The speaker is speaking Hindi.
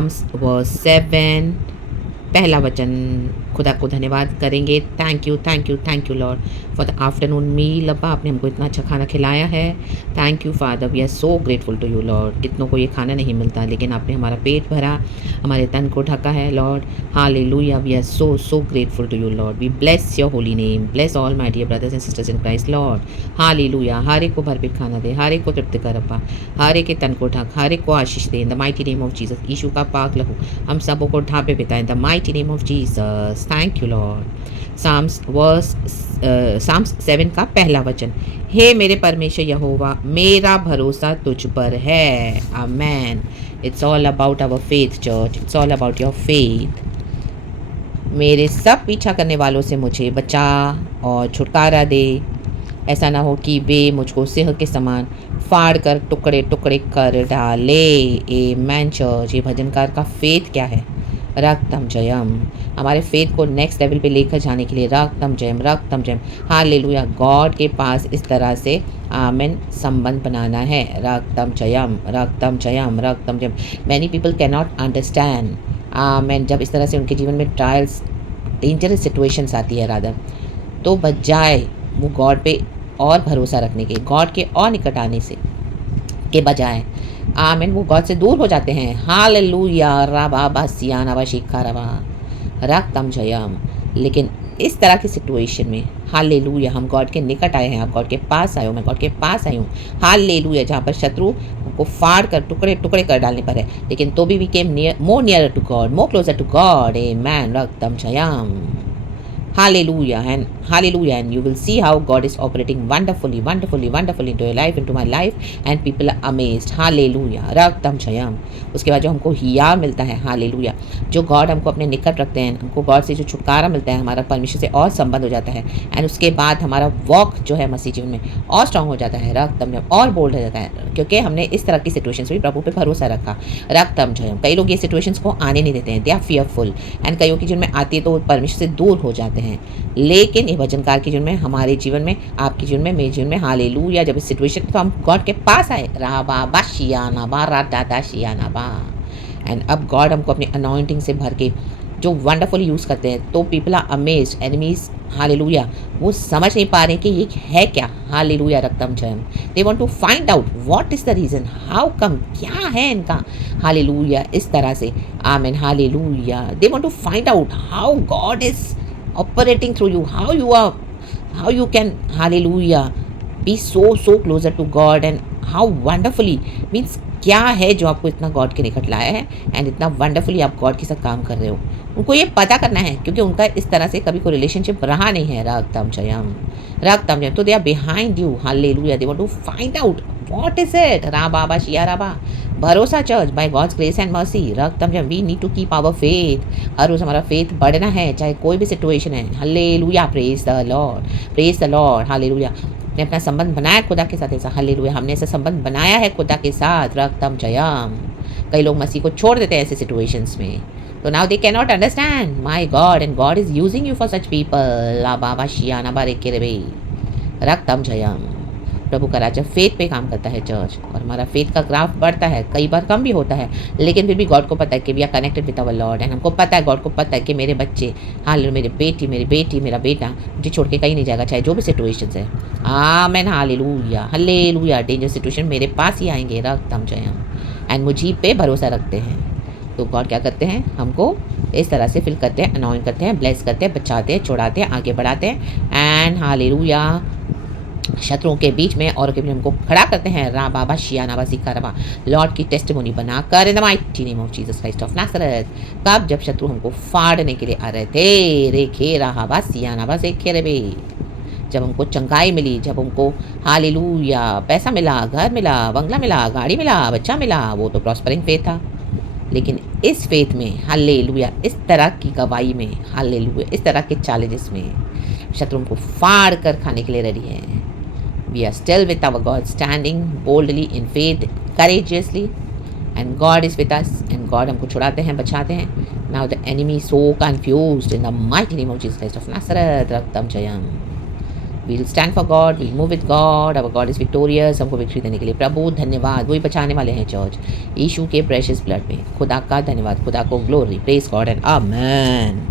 साम्स वर्स 7 पहला वचन खुदा को धन्यवाद करेंगे। Thank you Lord for the afternoon meal. अब्बा आपने हमको इतना अच्छा खाना खिलाया है। Thank you father, we are so grateful to you Lord. कितनों को ये खाना नहीं मिलता, लेकिन आपने हमारा पेट भरा, हमारे तन को ढका है Lord. Hallelujah, we are so grateful to you Lord. We bless your holy name, bless all my dear brothers and sisters in Christ Lord. Hallelujah, हर एक को भरपेट खाना दे, हर एक को तृप्त कर अब्बा, हर एक के तन को ढक, हर एक को आशीष दे in the mighty name of Jesus. यीशु का पाक लहू हम सबों को ढांपे पिता in the mighty name of Jesus. Thank you Lord. Psalms 7 का पहला वचन, हे मेरे परमेश्वर यहोवा, मेरा भरोसा तुझ पर है। Amen. It's all about our faith church, it's all about your faith. मेरे सब पीछा करने वालों से मुझे बचा और छुटकारा दे। ऐसा ना हो कि वे मुझको सिंह के समान फाड़ कर टुकड़े टुकड़े कर डाले। आमेन चर्च। ये भजनकार का फेथ क्या है? रक्तम जयम। हमारे फेथ को नेक्स्ट लेवल पे लेकर जाने के लिए रक्तम जयम, रक्तम जयम। हालेलुया। गॉड के पास इस तरह से आमेन संबंध बनाना है। रक्तम जयम, रक्तम जयम, रक्तम जयम। Many people can not understand amen. जब इस तरह से उनके जीवन में ट्रायल्स, डेंजरस सिचुएशंस आती है रादर, तो बजाय वो गॉड पे और भरोसा रखने के, गॉड के और निकट आने से के बजाय आमीन वो गॉड से दूर हो जाते हैं। हालेलुया। रबा बसियाना बशिखा रबा रक्तम जयम। लेकिन इस तरह की सिचुएशन में हालेलुया हम गॉड के निकट आए हैं। आप गॉड के पास आए हो, मैं गॉड के पास आई हूँ। हालेलुया। जहाँ पर शत्रु को फाड़ कर टुकड़े टुकड़े कर डालने पर है, लेकिन तो भी we came more near to God, more closer to God. Amen. रक्तम जयम। Hallelujah, and you will see how God is operating wonderfully into your life, into my life, and people are amazed. Hallelujah. रक्तम Jayam. उसके बाद जो हमको हिया मिलता है, हालेलुया, जो गॉड हमको अपने निकट रखते हैं, हमको गॉड से जो छुटकारा मिलता है, हमारा परमेश्वर से और संबंध हो जाता है, एंड उसके बाद हमारा वॉक जो है मसीह जीवन में और स्ट्रांग हो जाता है। रक्तम जयम, और बोल्ड हो जाता है, क्योंकि हमने इस तरह की सिचुएशंस में प्रभु पे भरोसा रखा। रक्तम जयम। कई लोग ये सिचुएशंस को आने नहीं देते हैं, दे आर फियरफुल, एंड कईयों की जिनमें आती है तो परमेश्वर से दूर हो जाते हैं। लेकिन ये भजनकार के जीवन में, हमारे जीवन में, आपके जीवन में, मेरे जीवन में, हालेलुया, जब इस सिचुएशन तो हम गॉड के पास आए, राबा बा शियाना बा रादा शियाना बा, एंड अब गॉड हमको अपनी अनॉइंटिंग से भर के जो वंडरफुल यूज़ करते हैं, तो people are amazed, enemies hallelujah वो समझ नहीं पा रहे कि ये है क्या। हालेलुया। रक्तम जयम। They want to find out what is the reason, how come, क्या है इनका। हालेलुया। इस तरह से amen. Hallelujah. They want to find out how God is operating through you, how you can, hallelujah, be so closer to God, and how wonderfully means क्या है जो आपको इतना गॉड के निकट लाया है, एंड इतना वंडरफुली आप गॉड के साथ काम कर रहे हो। उनको ये पता करना है, क्योंकि उनका इस तरह से कभी कोई रिलेशनशिप रहा नहीं है। रक्तम जयम, रक्तम जयम। तो they are behind you. Hallelujah. They want to find out what is it. रा बाबा शिया राबा। भरोसा church by God's grace and mercy. रक्तम जयम। We need to keep our faith. हर रोज़ हमारा फेथ बढ़ना है, चाहे कोई भी सिचुएशन है। Hallelujah. Praise the lord, praise the lord. Hallelujah. ने अपना संबंध बनाया खुदा के साथ, ऐसा हालेलुया, हमने ऐसा संबंध बनाया है खुदा के साथ। रक्तम जयम। कई लोग मसीह को छोड़ देते हैं ऐसे सिचुएशंस में, तो now they can not understand my God, and God is using you for such people. ला बाबा शियाना बारे के रे। रक्तम जयम। प्रभु का राज्य फेथ पे काम करता है चर्च, और हमारा फेथ का ग्राफ बढ़ता है, कई बार कम भी होता है, लेकिन फिर भी गॉड को पता है कि we are connected with our lord, and हमको पता है, गॉड को पता है कि मेरे बच्चे, हालेलुया, मेरी बेटी, मेरा बेटा मुझे छोड़ के कहीं नहीं जाएगा, चाहे जो भी सिचुएशंस है। आमेन। हालेलुया। हालेलुया। डेंजर सिचुएशन मेरे पास ही आएंगे। रक्तम जयम। एंड मुझी पे भरोसा रखते हैं, तो गॉड क्या करते हैं, हमको इस तरह से फिल करते हैं, अनॉइंट करते हैं, ब्लेस करते हैं, बचाते हैं, छुड़ाते हैं, आगे बढ़ाते हैं, एंड हालेलुया शत्रुओं के बीच में और के बीच हमको खड़ा करते हैं। रा बाबा शियानाबा सिखा रबा लॉर्ड की टेस्टिमोनी बनाकर in the mighty name of Jesus Christ of Nazareth. कब? जब शत्रु हमको फाड़ने के लिए आ रहे थे। रे खे राहाबा सियानाबा से खेरे बे। जब हमको चंगाई मिली, जब हमको हालेलुया पैसा मिला, घर मिला, बंगला मिला, गाड़ी मिला, बच्चा मिला, वो तो प्रॉस्परिंग फेथ था। लेकिन इस फेथ में हालेलुया, इस तरह की गवाही में हालेलुया, इस तरह के चैलेंजेस में शत्रुओं को फाड़ कर खाने के लिए रेडी है। We are still with our God, standing boldly in faith, courageously, and God is with us, and God हमको छुड़ाते हैं, बचाते हैं। Now the enemy is so confused in the mighty name of Jesus Christ of Nazareth, रक्तम जयम। We'll stand for God, we'll move with God, our God is victorious. हमको विक्ट्री देने के लिए प्रभु धन्यवाद, वही बचाने वाले हैं चर्च यीशु के प्रेशियस ब्लड में। खुदा का धन्यवाद, खुदा को glory, praise God and amen.